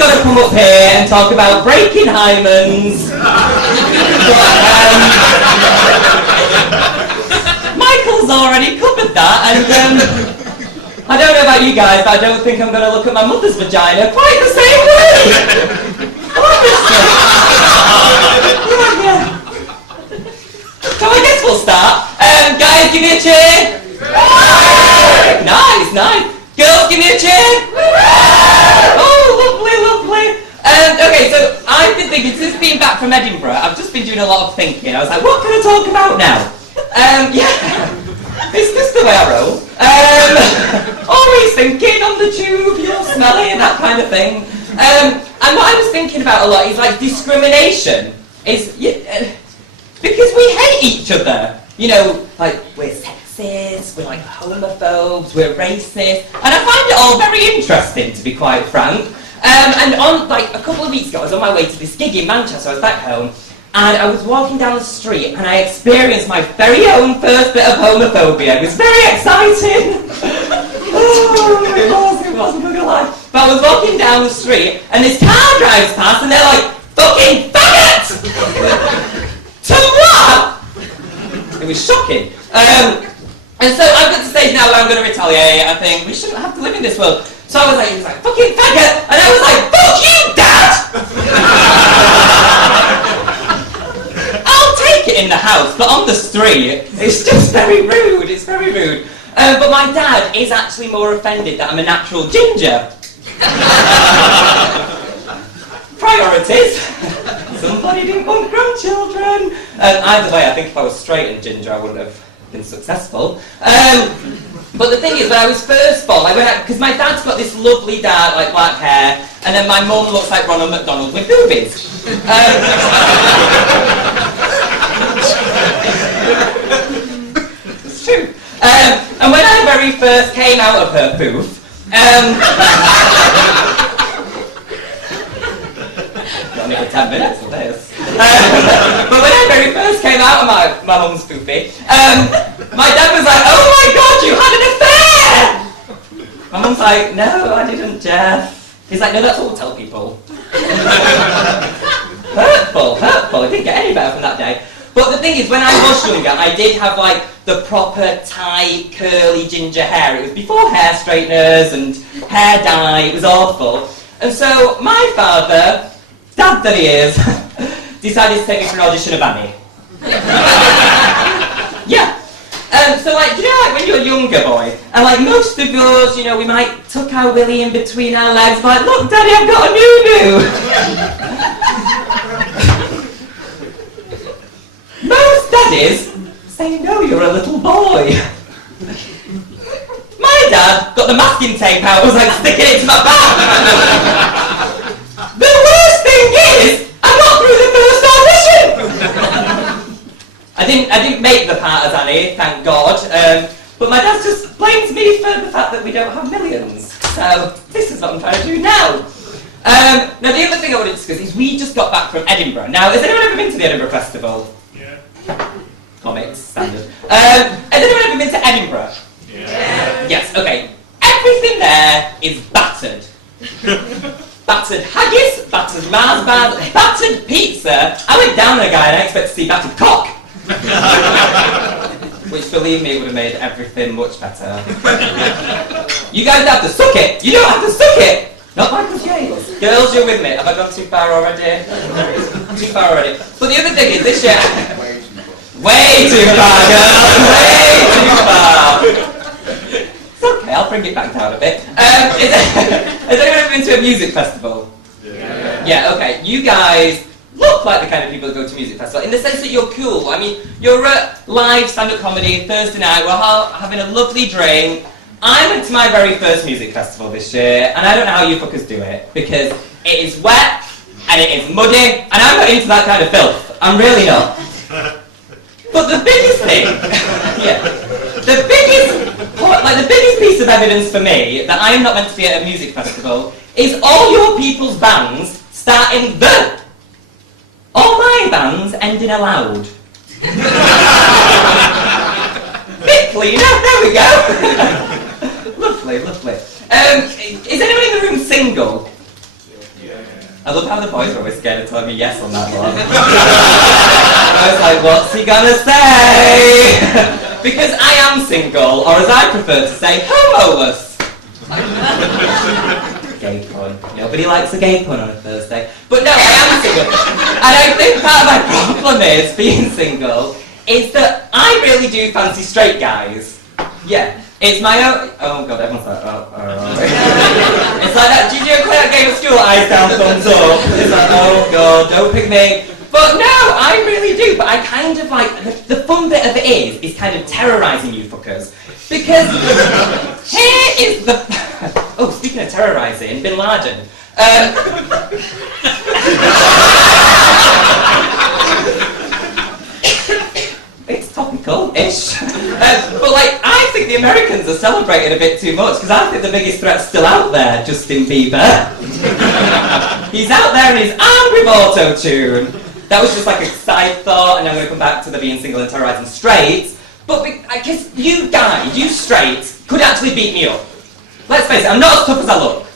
got to come up here and talk about breaking hymens. Michael's already covered that, and I don't know about you guys, but I don't think I'm going to look at my mother's vagina quite the same way. So I guess we'll start. Guys, give me a cheer. Nice. Girls, give me a cheer. Oh, lovely. Okay, so I've been thinking, since being back from Edinburgh, I've just been doing a lot of thinking. I was like, what can I talk about now? It's just the way I roll. Always thinking on the tube, you're smelly and that kind of thing. And what I was thinking about a lot is like discrimination. Because we hate each other. You know, like we're sexist, we're like homophobes, we're racist. And I find it all very interesting, to be quite frank. And on like a couple of weeks ago, I was on my way to this gig in Manchester. I was back home. And I was walking down the street and I experienced my very own first bit of homophobia. It was very exciting. It was, I'm not gonna lie. But I was walking down the street and this car drives past and they're like, fucking faggot! To what? It was shocking. And so I've got to stage now where I'm going to retaliate. I think we shouldn't have to live in this world. So I was like, he was like, fucking faggot! And I was like, fuck you, Dad! In the house, but on the street, it's just very rude. It's very rude. But my dad is actually more offended that I'm a natural ginger. Priorities. Somebody didn't want grandchildren. Either way, I think if I was straight and ginger, I wouldn't have been successful. But the thing is, when I was first born, because my dad's got this lovely dad, like black hair, and then my mum looks like Ronald McDonald with boobies. It's true. And when I very first came out of her poof, got me for 10 minutes of this. But when I very first came out of my mum's poofy, my dad was like, oh my god, you had an affair! My mum's like, no, I didn't, Jeff. He's like, no, that's what we'll tell people. Hurtful. It didn't get any better from that day. But the thing is, when I was younger, I did have like the proper tight, curly ginger hair. It was before hair straighteners and hair dye. It was awful. And so my father, dad that he is, decided to take me for an audition of Annie. Yeah. So like, you know, like when you're a younger boy, and like most of us, you know, we might tuck our willy in between our legs, like, look, Daddy, I've got a new-new. Most daddies say, no, you're a little boy. My dad got the masking tape out, was like sticking it to my back. The worst thing is, I got through the first audition. I didn't make the part as Annie, thank God. But my dad just blames me for the fact that we don't have millions. So this is what I'm trying to do now. Now the other thing I want to discuss is we just got back from Edinburgh. Now, has anyone ever been to the Edinburgh Festival? Comics, standard. Has anyone ever been to Edinburgh? Yeah. Yes, okay. Everything there is battered. Battered haggis, battered Mars bars, battered pizza. I went down on a guy and I expect to see battered cock. Which, believe me, would have made everything much better. You guys have to suck it. You don't have to suck it. Not Michael James. Girls, you're with me. Have I gone too far already? Too far already. But the other thing is, this year... Way too far, girls! Way too far! It's okay, I'll bring it back down a bit. Has anyone ever been to a music festival? Yeah, okay. You guys look like the kind of people that go to music festival, in the sense that you're cool. I mean, you're at live stand-up comedy Thursday night, we're having a lovely drink. I went to my very first music festival this year, and I don't know how you fuckers do it, because it is wet, and it is muddy, and I'm not into that kind of filth. I'm really not. But the biggest thing, the biggest piece of evidence for me that I am not meant to be at a music festival is all your people's bands starting the. All my bands end in a loud. Bit cleaner, there we go. Lovely. Is anyone in the room single? scared of telling me yes on that one. I was like, what's he gonna say? Because I am single, or as I prefer to say, homeless. Gay pun. Nobody likes a gay pun on a Thursday. But no, I am single. And I think part of my problem is, being single, is that I really do fancy straight guys. Yeah. It's my own... Oh god, everyone's like, It's like that, did you ever play that game at school, eyes down, thumbs up? It's like, oh god, don't pick me. But no, I really do, but I kind of like... The fun bit of it is kind of terrorising you fuckers. Because here is the... Oh, speaking of terrorising, Bin Laden. It's topical-ish. But like, I think the Americans are celebrating a bit too much, because I think the biggest threat's still out there, Justin Bieber. He's out there and he's armed with auto-tune. That was just like a side thought, and I'm going to come back to the being single and terrorising straight. But I guess you guys, you straight, could actually beat me up. Let's face it, I'm not as tough as I look.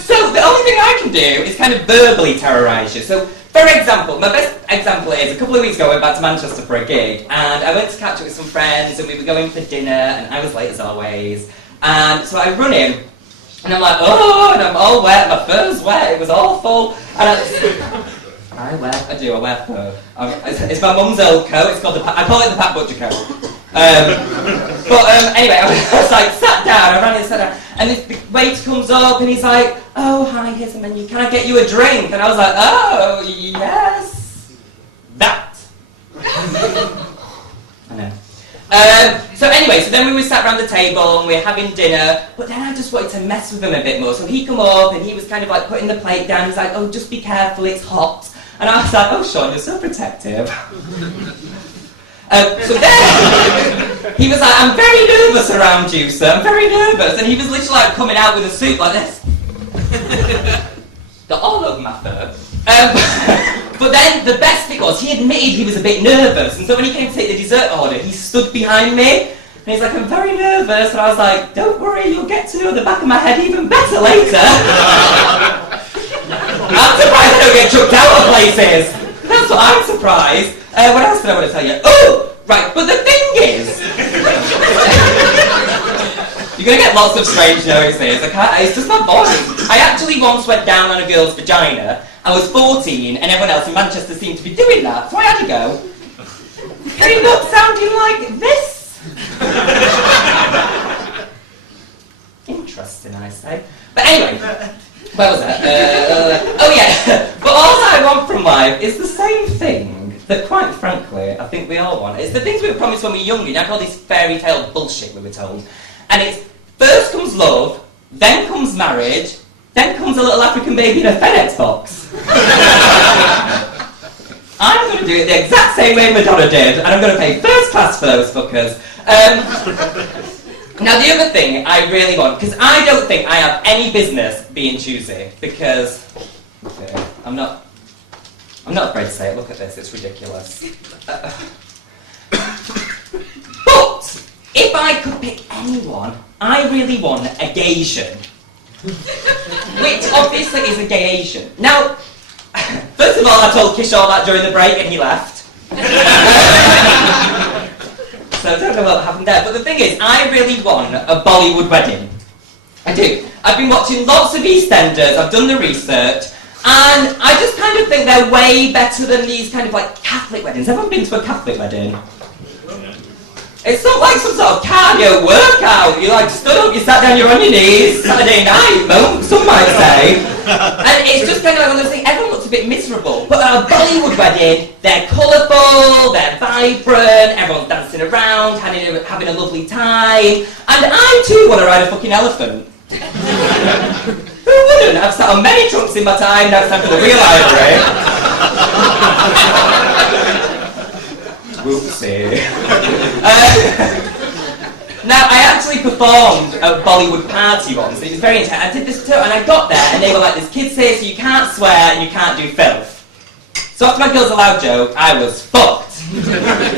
So the only thing I can do is kind of verbally terrorise you. So, for example, my best example is a couple of weeks ago I went back to Manchester for a gig, and I went to catch up with some friends, and we were going for dinner, and I was late as always. And so I run in, and I'm like, oh, and I'm all wet, my fur's wet, it was awful. And I wear fur. It's my mum's old coat, it's called I call it the Pat Butcher coat. Anyway, I was like sat down, I ran in, sat down, and the waiter comes up and he's like, oh hi, here's the menu, can I get you a drink? And I was like, oh yes, that. I know. So anyway, so then we were sat around the table and we were having dinner, but then I just wanted to mess with him a bit more. So he come up and he was kind of like putting the plate down, he's like, oh just be careful, it's hot. And I was like, oh Sean, you're so protective. So then, he was like, I'm very nervous around you, sir, I'm very nervous. And he was literally like coming out with a suit like this. Got all over my fur. But then, the best bit was, he admitted he was a bit nervous. And so when he came to take the dessert order, he stood behind me. And he's like, I'm very nervous. And I was like, don't worry, you'll get to know the back of my head even better later. I'm surprised I don't get chucked out of places. That's what I'm surprised. What else did I want to tell you? Oh, right, but the thing is... You're going to get lots of strange noises. It's just my voice. I actually once went down on a girl's vagina. I was 14, and everyone else in Manchester seemed to be doing that, so I had to go. Ended up sounding like this. Interesting, I say. But anyway... Where was that? Oh yeah, but all I want from life is the same thing that, quite frankly, I think we all want. It's the things we were promised when we were younger, you know, all this fairy tale bullshit we were told. And it's, first comes love, then comes marriage, then comes a little African baby in a FedEx box. I'm going to do it the exact same way Madonna did, and I'm going to pay first class for those fuckers. Now the other thing I really want, because I don't think I have any business being choosy, because okay, I'm not afraid to say it, look at this, it's ridiculous. But if I could pick anyone, I really want a gay Asian. Which obviously is a gay Asian. Now, first of all I told Kishore that during the break and he left. So I don't know what happened there, but the thing is, I really want a Bollywood wedding. I do. I've been watching lots of EastEnders, I've done the research, and I just kind of think they're way better than these kind of like Catholic weddings. Everyone been to a Catholic wedding? It's not like some sort of cardio workout. You like stood up, you sat down, you're on your knees, Saturday night, some might say. And it's just kind of like one of those things, everyone looks a bit miserable. But at a Bollywood wedding, they're colourful, they're vibrant, everyone's dancing around, having a lovely time. And I too want to ride a fucking elephant. Who wouldn't? I've sat on many trunks in my time, now it's time for the real ivory. Whoopsie. Now, I actually performed at a Bollywood party once. It was very intense. I did this too, and I got there, and they were like, there's kids here, so you can't swear and you can't do filth. So after my girls aloud joke, I was fucked. And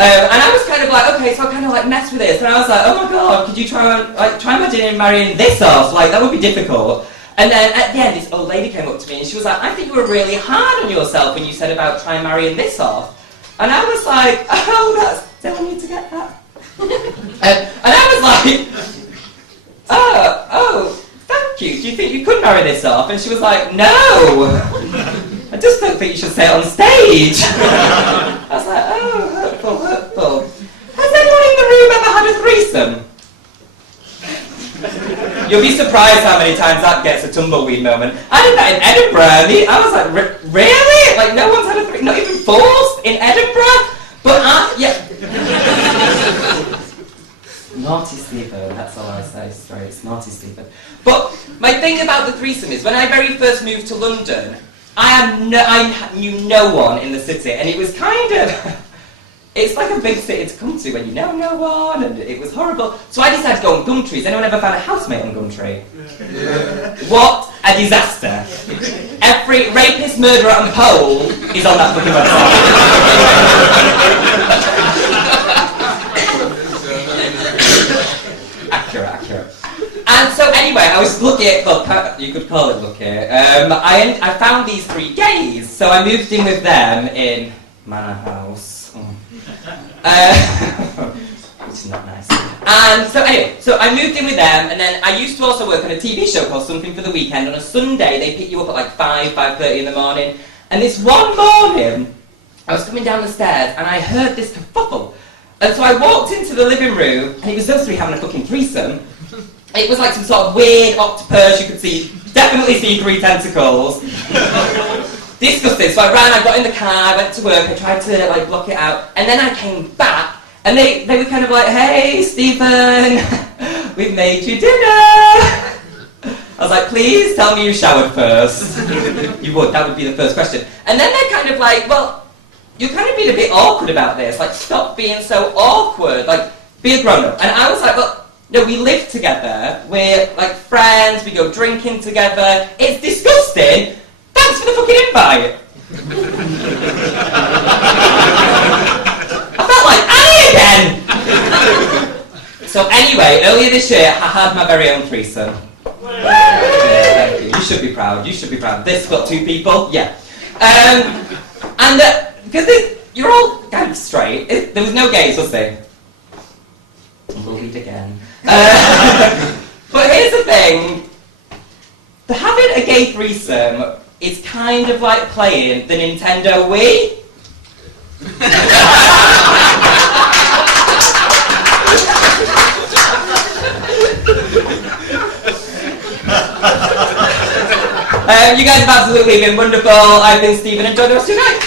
I was kind of like, okay, so I kind of like messed with this, and I was like, oh my god, could you try imagining marrying this off? Like, that would be difficult. And then at the end, this old lady came up to me and she was like, I think you were really hard on yourself when you said about trying marrying this off. And I was like, oh, that's telling me to get that. And I was like, oh, thank you. Do you think you could marry this off? And she was like, no. I just don't think you should say it on stage. I was like, oh, hurtful. Has anyone in the room ever had a threesome? You'll be surprised how many times that gets a tumbleweed moment. I did that in Edinburgh. I was like, really? Like, no one's had a threesome? Not even forced in Edinburgh? But yeah. Naughty Stephen, that's all I say straight. It's naughty Stephen. But my thing about the threesome is, when I very first moved to London, I knew no one in the city, and it was kind of... It's like a big city to come to when you know no one, and it was horrible. So I decided to go on Gumtree. Has anyone ever found a housemate on Gumtree? Yeah. What a disaster. Every rapist, murderer and pole is on that fucking website. Accurate. And so anyway, I was lucky, well, you could call it lucky. I found these 3 gays, so I moved in with them in Manor House. Which is not nice. And so anyway, so I moved in with them, and then I used to also work on a TV show called Something for the Weekend. On a Sunday, they pick you up at like 5:30 in the morning. And this one morning, I was coming down the stairs, and I heard this kerfuffle. And so I walked into the living room, and it was those 3 having a fucking threesome. It was like some sort of weird octopus. You could definitely see 3 tentacles. Disgusting. So I got in the car, I went to work, I tried to like block it out, and then I came back, and they were kind of like, hey, Stephen, we've made you dinner. I was like, please tell me you showered first. You would, that would be the first question. And then they're kind of like, well, you're kind of being a bit awkward about this, like, stop being so awkward, like, be a grown-up. And I was like, well, no, we live together, we're like friends, we go drinking together, it's disgusting. Thanks for the fucking invite! I felt like Annie again! So anyway, earlier this year, I had my very own threesome. Thank you. You should be proud. This got 2 people? Yeah. And because you're all kind of straight, there was no gays, was there? Tumbleweed again. But here's the thing. Having a gay threesome is kind of like playing the Nintendo Wii. You guys have absolutely been wonderful. I've been Stephen. Enjoy the rest of your night.